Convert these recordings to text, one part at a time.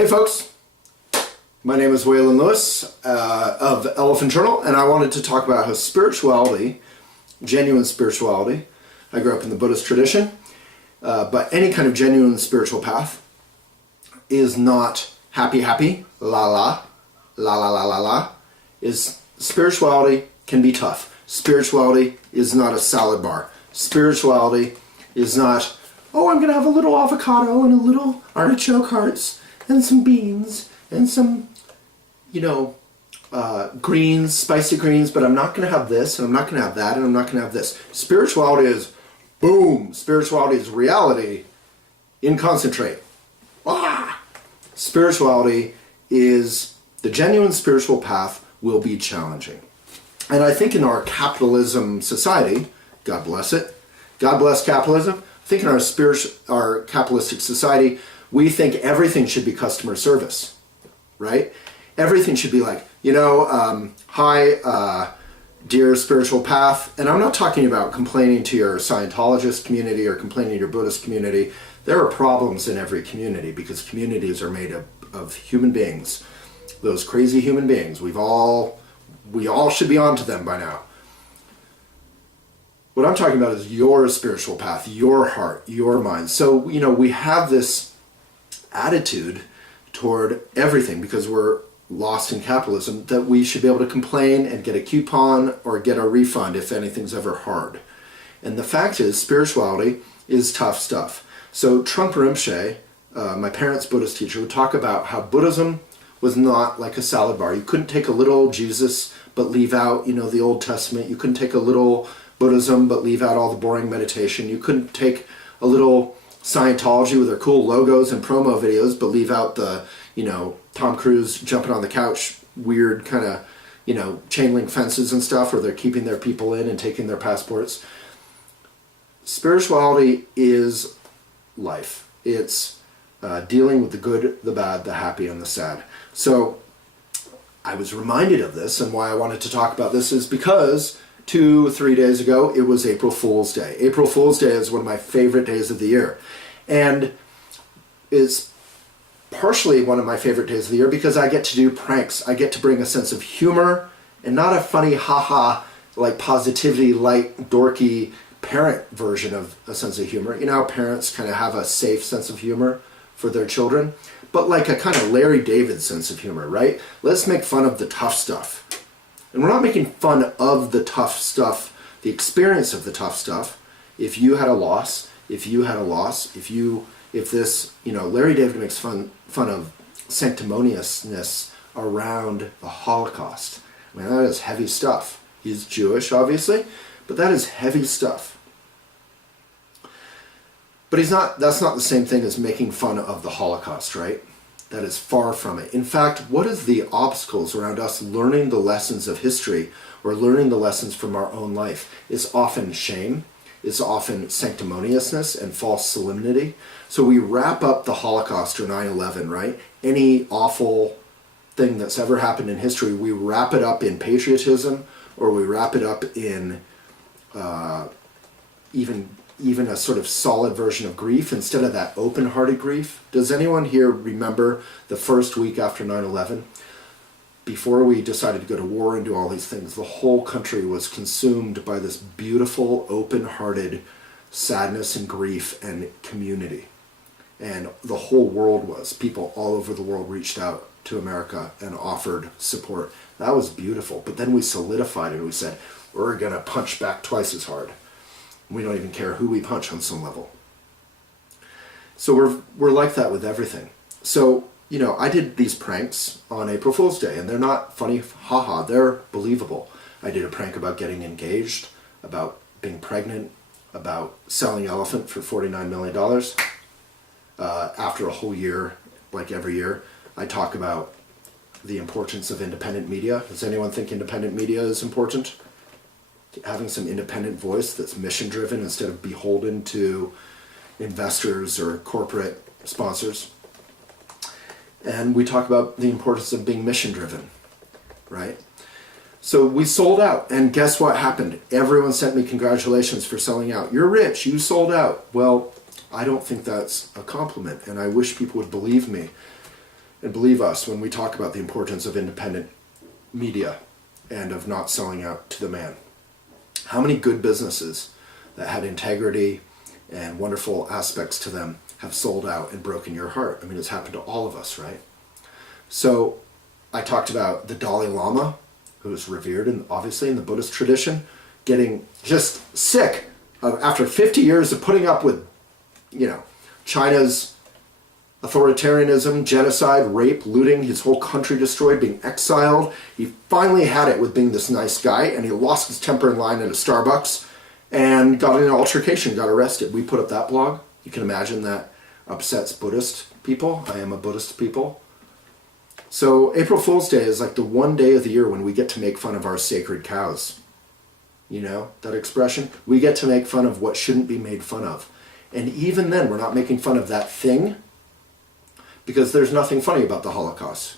Hey folks, my name is Waylon Lewis of Elephant Journal, and I wanted to talk about how spirituality, genuine spirituality, I grew up in the Buddhist tradition, but any kind of genuine spiritual path is not happy, la la, la la la la la, is spirituality can be tough. Spirituality is not a salad bar. Spirituality is not, oh, I'm going to have a little avocado and a little artichoke hearts and some beans and some, greens, spicy greens, but I'm not going to have this, and I'm not going to have that, and I'm not going to have this. Spirituality is, boom, spirituality is reality in concentrate. Ah! Spirituality is, the genuine spiritual path will be challenging. And I think in our capitalism society, God bless it, God bless capitalism, I think in our capitalistic society, we think everything should be customer service, right? Everything should be like, hi, dear spiritual path. And I'm not talking about complaining to your Scientologist community or complaining to your Buddhist community. There are problems in every community because communities are made of human beings, those crazy human beings. We all should be onto them by now. What I'm talking about is your spiritual path, your heart, your mind. So, we have this attitude toward everything because we're lost in capitalism that we should be able to complain and get a coupon or get a refund if anything's ever hard. And the fact is, spirituality is tough stuff. So Trungpa Rinpoche, my parents' Buddhist teacher, would talk about how Buddhism was not like a salad bar. You couldn't take a little Jesus but leave out, the Old Testament. You couldn't take a little Buddhism but leave out all the boring meditation. You couldn't take a little Scientology with their cool logos and promo videos but leave out the, Tom Cruise jumping on the couch, weird kind of, chain link fences and stuff where they're keeping their people in and taking their passports. Spirituality is life. It's dealing with the good, the bad, the happy, and the sad. So I was reminded of this, and why I wanted to talk about this is because 2-3 days ago, it was April Fool's Day. April Fool's Day is one of my favorite days of the year. And it's partially one of my favorite days of the year because I get to do pranks. I get to bring a sense of humor and not a funny haha, like positivity, light, dorky parent version of a sense of humor. You know how parents kind of have a safe sense of humor for their children? But like a kind of Larry David sense of humor, right? Let's make fun of the tough stuff. And we're not making fun of the tough stuff, the experience of the tough stuff. If you had a loss, Larry David makes fun of sanctimoniousness around the Holocaust. I mean, that is heavy stuff. He's Jewish, obviously, but that is heavy stuff. But that's not the same thing as making fun of the Holocaust, right? That is far from it. In fact, what is the obstacles around us learning the lessons of history or learning the lessons from our own life? It's often shame. It's often sanctimoniousness and false solemnity. So we wrap up the Holocaust or 9/11, right? Any awful thing that's ever happened in history, we wrap it up in patriotism or we wrap it up in even a sort of solid version of grief instead of that open-hearted grief. Does anyone here remember the first week after 9/11? Before we decided to go to war and do all these things, the whole country was consumed by this beautiful, open-hearted sadness and grief and community. And the whole world was. People all over the world reached out to America and offered support. That was beautiful. But then we solidified it. We said, we're going to punch back twice as hard. We don't even care who we punch on some level. So we're like that with everything. So, I did these pranks on April Fool's Day, and they're not funny, haha, they're believable. I did a prank about getting engaged, about being pregnant, about selling elephant for $49 million. After a whole year, like every year, I talk about the importance of independent media. Does anyone think independent media is important? Having some independent voice that's mission-driven instead of beholden to investors or corporate sponsors. And we talk about the importance of being mission-driven, right? So we sold out, and guess what happened? Everyone sent me congratulations for selling out. You're rich, you sold out. Well, I don't think that's a compliment, and I wish people would believe me. And believe us when we talk about the importance of independent media and of not selling out to the man. How many good businesses that had integrity and wonderful aspects to them have sold out and broken your heart? I mean, it's happened to all of us, right? So I talked about the Dalai Lama, who is revered obviously in the Buddhist tradition, getting just sick after 50 years of putting up with, China's authoritarianism, genocide, rape, looting, his whole country destroyed, being exiled. He finally had it with being this nice guy, and he lost his temper in line at a Starbucks and got in an altercation, got arrested. We put up that blog. You can imagine that upsets Buddhist people. I am a Buddhist people. So April Fool's Day is like the one day of the year when we get to make fun of our sacred cows. You know, that expression? We get to make fun of what shouldn't be made fun of. And even then, we're not making fun of that thing, because there's nothing funny about the Holocaust.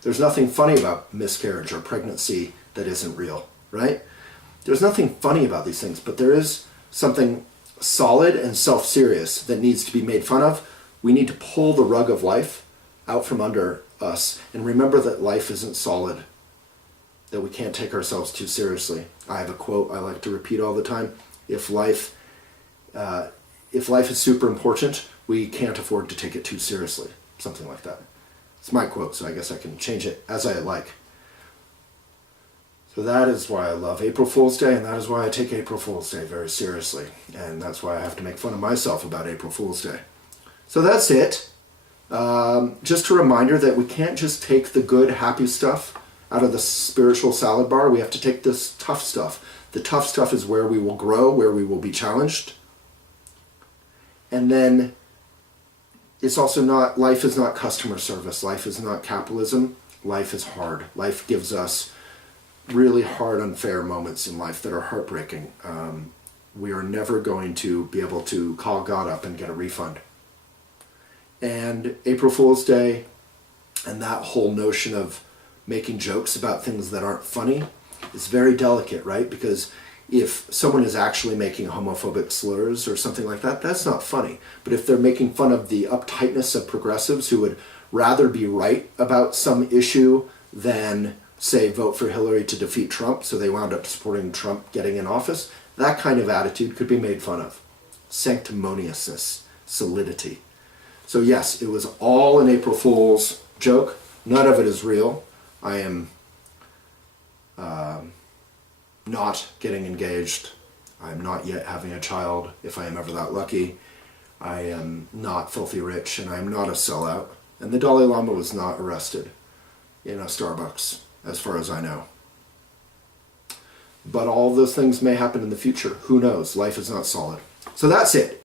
There's nothing funny about miscarriage or pregnancy that isn't real, right? There's nothing funny about these things, but there is something solid and self-serious that needs to be made fun of. We need to pull the rug of life out from under us and remember that life isn't solid, that we can't take ourselves too seriously. I have a quote I like to repeat all the time. If life is super important, we can't afford to take it too seriously. Something like that. It's my quote, so I guess I can change it as I like. So that is why I love April Fool's Day, and that is why I take April Fool's Day very seriously. And that's why I have to make fun of myself about April Fool's Day. So that's it. Just a reminder that we can't just take the good, happy stuff out of the spiritual salad bar. We have to take this tough stuff. The tough stuff is where we will grow, where we will be challenged. And then it's also not, life is not customer service. Life is not capitalism. Life is hard. Life gives us really hard, unfair moments in life that are heartbreaking. We are never going to be able to call God up and get a refund. And April Fool's Day and that whole notion of making jokes about things that aren't funny is very delicate, right? Because if someone is actually making homophobic slurs or something like that, that's not funny. But if they're making fun of the uptightness of progressives who would rather be right about some issue than, say, vote for Hillary to defeat Trump, so they wound up supporting Trump getting in office, that kind of attitude could be made fun of. Sanctimoniousness, solidity. So yes, it was all an April Fool's joke. None of it is real. I am not getting engaged. I'm not yet having a child, if I am ever that lucky. I am not filthy rich, and I am not a sellout. And the Dalai Lama was not arrested in a Starbucks, as far as I know. But all those things may happen in the future. Who knows? Life is not solid. So that's it.